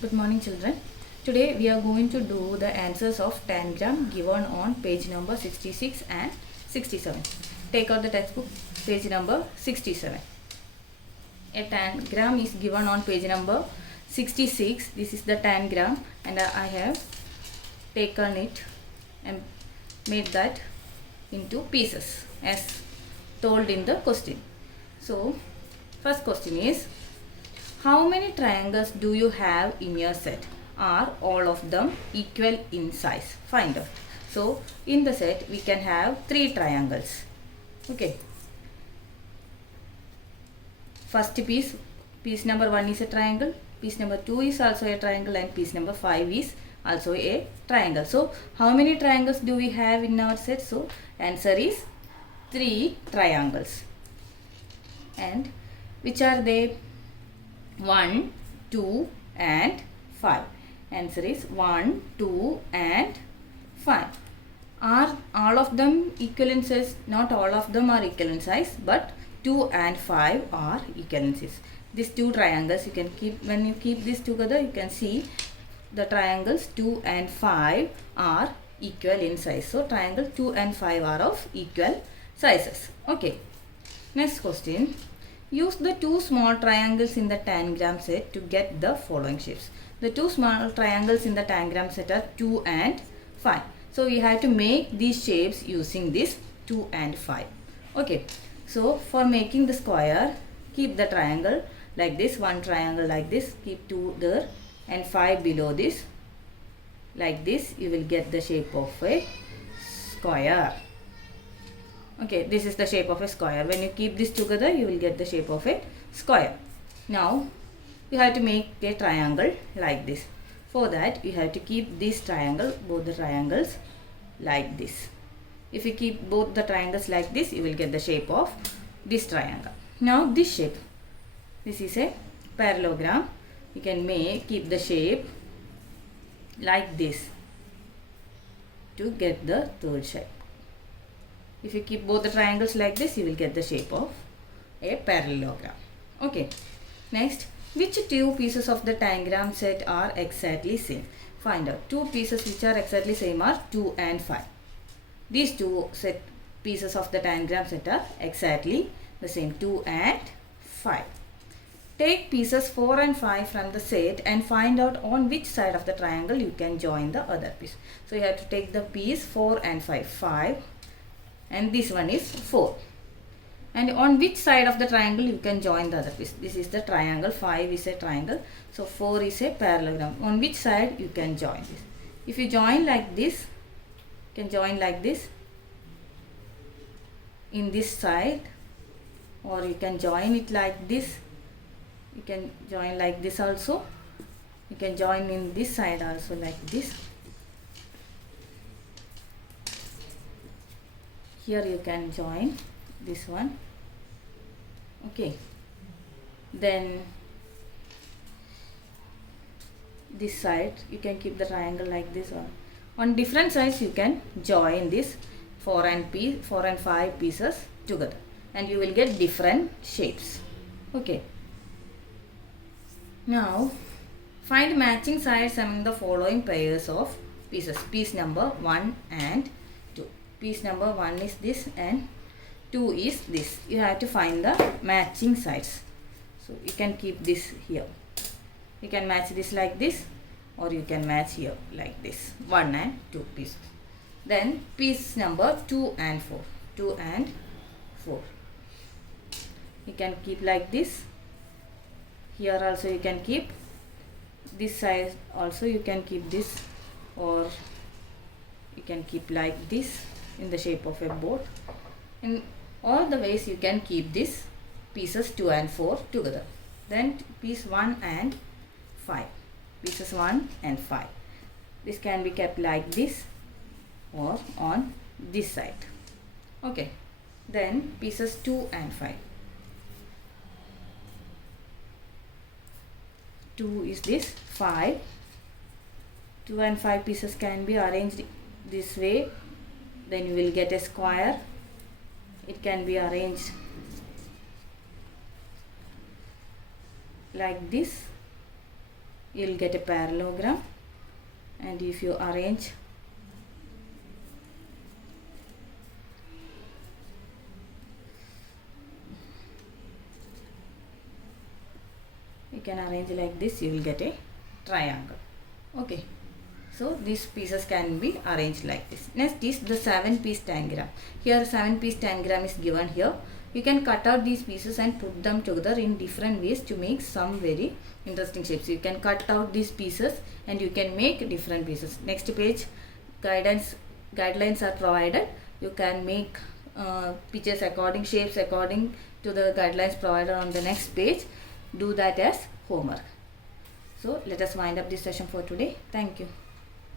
Good morning, children. Today we are going to do the answers of tangram given on page number 66 and 67. Take out the textbook, page number 67. A tangram is given on page number 66. This is the tangram, and I have taken it and made that into pieces as told in the question. So, first question is, how many triangles do you have in your set? Are all of them equal in size? Find out. So, in the set we can have 3 triangles. Okay. First piece number 1 is a triangle, piece number 2 is also a triangle, and piece number 5 is also a triangle. So, how many triangles do we have in our set? So, answer is 3 triangles. And which are they? 1, 2 and 5. Answer is 1, 2 and 5. Are all of them equal in size? Not all of them are equal in size, but 2 and 5 are equal in size. These 2 triangles you can keep, when you keep these together you can see the triangles 2 and 5 are equal in size. So triangle 2 and 5 are of equal sizes. Okay. Next question. Use the 2 small triangles in the tangram set to get the following shapes. The 2 small triangles in the tangram set are 2 and 5. So we have to make these shapes using this 2 and 5. Okay. So for making the square, keep the triangle like this, one triangle like this, keep 2 there and 5 below this. Like this, you will get the shape of a square. Okay, this is the shape of a square. When you keep this together, you will get the shape of a square. Now, you have to make a triangle like this. For that, you have to keep this triangle, both the triangles like this. If you keep both the triangles like this, you will get the shape of this triangle. Now, this shape. This is a parallelogram. You can keep the shape like this to get the third shape. If you keep both the triangles like this, you will get the shape of a parallelogram. Okay. Next, which 2 pieces of the tangram set are exactly same? Find out. 2 pieces which are exactly same are 2 and 5. These 2 pieces of the tangram set are exactly the same, 2 and 5. Take pieces 4 and 5 from the set and find out on which side of the triangle you can join the other piece. So you have to take the piece 4 and 5. 5. And this one is 4. And on which side of the triangle you can join the other piece? This is the triangle, 5 is a triangle. So 4 is a parallelogram. On which side you can join this? If you join like this, you can join like this in this side, or you can join it like this. You can join like this also. You can join in this side also like this. Here you can join this one. Okay. Then this side you can keep the triangle like this one. On different sides you can join this 4 and 5 pieces together, and you will get different shapes. Okay. Now find matching sides among the following pairs of pieces. Piece number 1 and 2. Piece number 1 is this and 2 is this. You have to find the matching sides. So you can keep this here. You can match this like this, or you can match here like this. 1 and 2 pieces. Then piece number 2 and 4. 2 and 4. You can keep like this. Here also you can keep. This side also you can keep this, or you can keep like this in the shape of a boat. In all the ways you can keep this pieces 2 and 4 together. Then piece 1 and 5. Pieces 1 and 5. This can be kept like this or on this side. Okay. Then pieces 2 and 5. 2 is this, 5. 2 and 5 pieces can be arranged this way. Then you will get a square. It can be arranged like this, you'll get a parallelogram, and if you arrange you can arrange like this, you will get a triangle. Okay, so these pieces can be arranged like this. Next is the 7-piece tangram. Here 7-piece tangram is given here. You can cut out these pieces and put them together in different ways to make some very interesting shapes. You can cut out these pieces and you can make different pieces. Next page, guidelines are provided. You can make pictures according, shapes according to the guidelines provided on the next page. Do that as homework. So let us wind up this session for today. Thank you.